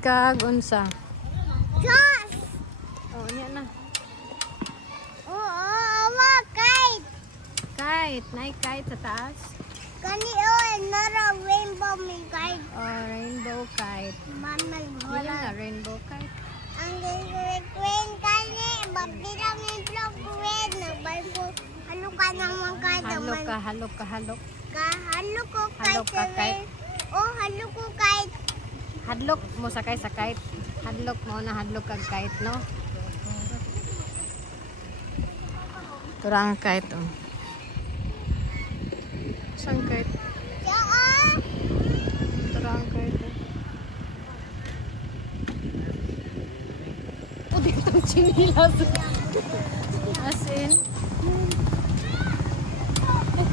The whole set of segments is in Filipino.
kag unsa? Gas! Oh, niya na. Oo, kite! Kite. Nay kite sa taas. Kani nara rainbow may kite. Oh, rainbow kite. Manay Wala na rainbow kite. Ang green kani, babila may vlog green. Nagbalbo, halo ka naman kite. Halok ka, halok ka, halok. Halo ko Halo ka, kite. Oh, halo ko kite. Hadlok mo sakay sa kite. Hadlok mo na hadlok kag kite, no? Turang kite, oh. Saan kite? Yaan! Turang kite, oh. Oh, dito ang chinilas. As in.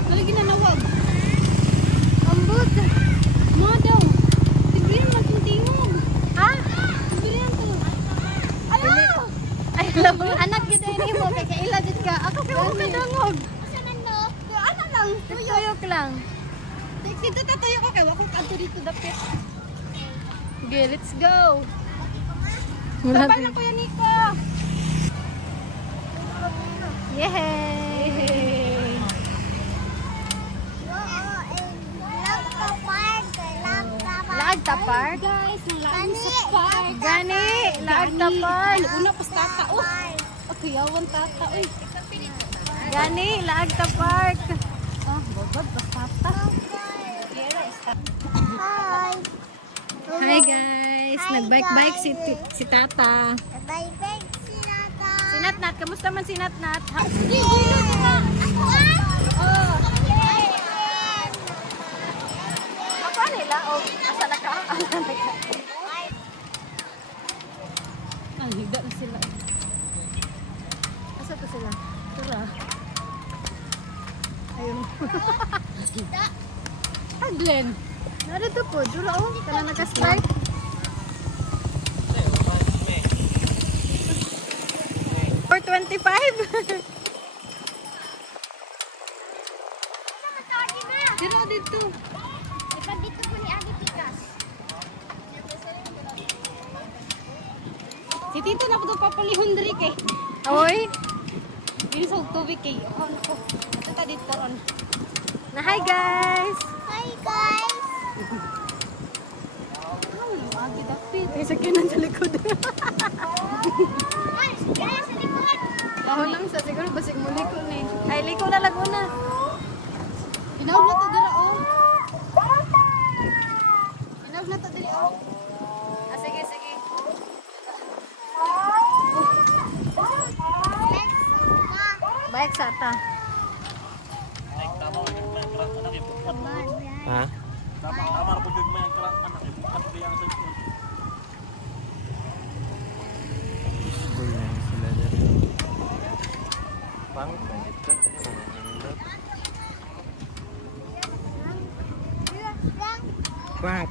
Lagi ginanawag. Ambot. Mo daw. Tigriyan magtingog. Ha? Tigriyan to. Hello! Ay, hello. Anak yun din mo. Kaya kaila dito ka. Ako kayo ka dangog. Asa nando? Ano lang? Tuyok lang. Dito tatayo ko kay wa kong kanto dito dapit. Okay, let's go. Wala Sabay na Kuya Nico. Yay! Laag ta park? Guys, nalaan sa park. Gani, laag ta park. Una pas tata. Oh, akayawan tata. Uy. Gani, laag ta park. Ah, bobod pas tata. Hi. Hi guys, nagbike-bike si Tata. Bye-bye, Sinata. Si Natnat, kamusta man si Natnat? Oh. Ako nila, oh, asa na ka? Ang higa na sila. Asa to sila? Tara. Ayun. Ah, Glenn. Narito po, dula oh, kana naka-start. For 25. Dito dito. Dito po ni Ate Tikas. Si Tito na po ito papalihon diri kay. Oy, Dili sa tubig kay. Ano ko. Tata dito ron. na hi guys. Hi, guys. Agi dapit. May sakyanan sa likod. Ay, guys, sa likod. Ako lang sa siguro basig mo liko ni. Ay liko na laguna. Inaw na to dira oh. Inaw na to diri oh. Ah, sige, sige. Baik sa ata. Ha? School na sila dyan. Pangit na ito. Frank.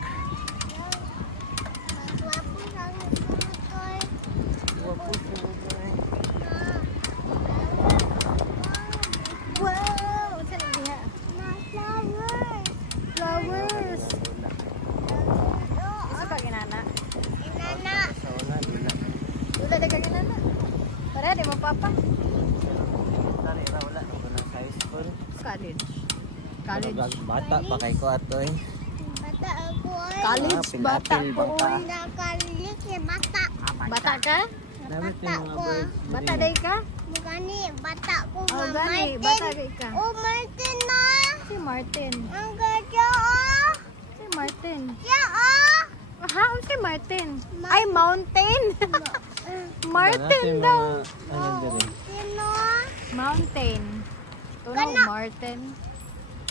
Wow, unsa na diha? Flowers. Isa ka ginana. Sa una, dila. Dula de ka ginana. Para di mo papa. Tari ra wala. Ako na sa high school. College. College. Bata pa kay ko ato eh. Bata ako ay. College Ah, bata pinapil po. bangka. Nakalik si bata. Bata ka? Namit Bata yung mga ko. birds. Bata day ka? Mugani, bata ko Oh, nga gani, Martin. bata day ka. Oh, Martin na. Si Martin. Ang ganda oh. Si Martin. Yeah oh. Ha, si Martin. Ay, Mountain. Martin Natin daw. mga ano diri. Sino? Mountain. Tunong Kana. Martin.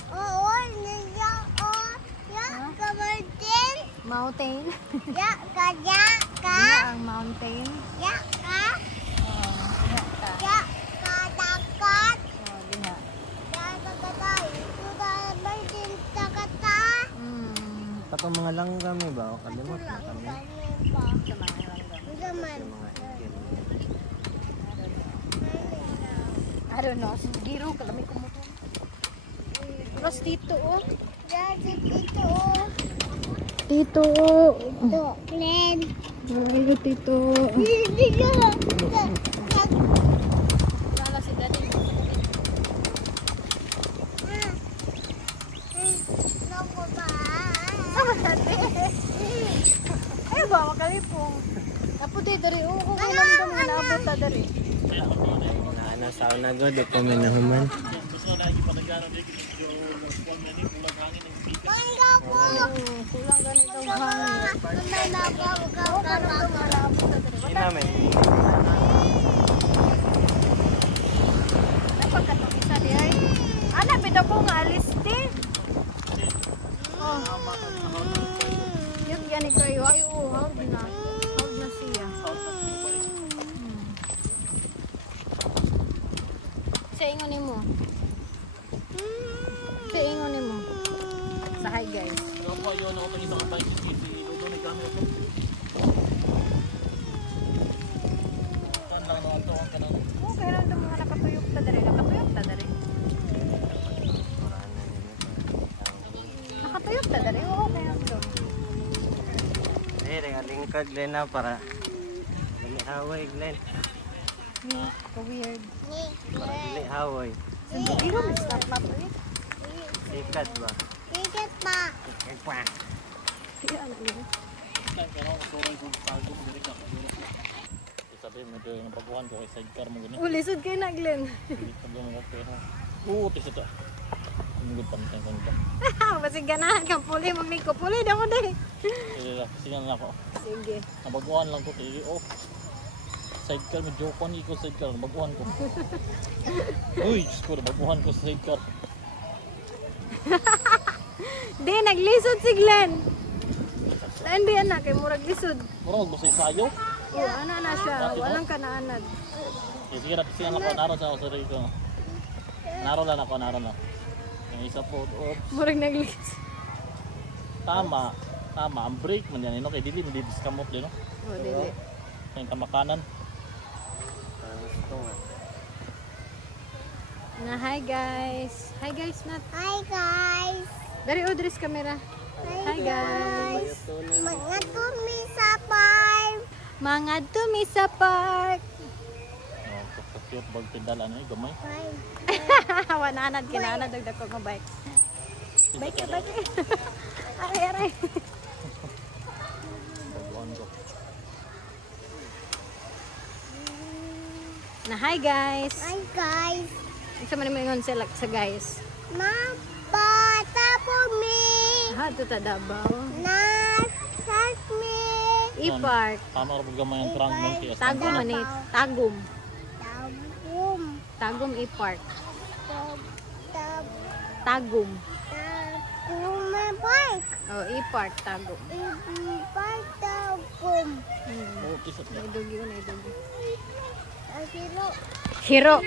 Oo, niya oh. Ya, ka Martin. Mountain. Ya, ka ya, ka. Ano ang mountain? Ya, ka. Oh, Ya, ka dakat. diha. Ya, kakatay. Suda Martin takata. Katong mga langgam ba? O kalimot na kami. Gaman. Mga igil. I don't know. Giro, kalami ko mo. Plus dito, oh. Dati dito oh. Dito, oh. Ito, Glenn. potato. Wala si Daddy. Ay ba, makalipong. Na potato rin. Oo, kung kailan daw mga naabot na dari. Naana sa una god, ito may nahuman. Kulang ganit ang hangin. Hindi namin. Napagkatong isa di ay. Anak, pito ko nga alis din. Oh. Yung gani kayo. Ay, oo, hawag na. Hawag na siya. Sa ingon mo. Sa ingon mo. Sa hi guys. Oo, kaya lang mga nakatuyok ta dari. Nakatuyok ta dari. Nakatuyok ta dari. Oo, kaya lang. Eh, lingkod Glenn na para dili haway Glenn. Ka-weird. Para dili haway. Hindi ko may stop up eh. Sikat ba? Tiket pa. Sikat pa. Kaya ano yun? Sabi mo ito yung pagkuhan ko kay sidecar mo gani. Lisod kayo na, Glenn. Sabi mo ko pero tis ito. Umugod pa nito ko. Basig ganahan kang puli. Magliko puli. Dako din. Singan na ako. Sige. Nabaguhan lang ko kay sidecar mo jokon iko sidecar nabaguhan ko. Uy, Diyos ko nabaguhan ko sa sidecar. Di, naglisod si Glenn. Saan ba yan na? Kay murag lisod. Murag mo sa isayo. Oo, ano na siya. Walang kanaanad. Sige na singan ako naro sa ako sa rito. Naro lang ako naro na. Yung isa po, Murag naglisod. tama. Tama, ang break man yan, kay dili mo di diskamot din, no? Oo, dili. Yung tamakanan. Gusto nga. Na, hi guys. Hi guys, Nat. Hi guys. Dari Audrey's camera. Hi guys. Mga tumi sa farm. Mga dumi sa park. Oh, cute bag tindal ano gamay. Hi. Wananad, kinanad. Dagdag ko ng bike. Bike ka, bike. Aray, aray. Baguhan ko. Na, hi guys. Hi guys. Isa man naman yung sa guys. Mabata po me. Ha, ito tadabaw. Nasas me. E-park. Tama ra gamay ang trunk mo kay Tagum man eh. Tagum. Tabum. Tagum e-park. Tab. Tab. Tagum. Tabum. Bike. Oh, e-park. Tagum. Bike tabum. Oh, kisat na. Naidugi ko, naidugi. Asiro. Hiro.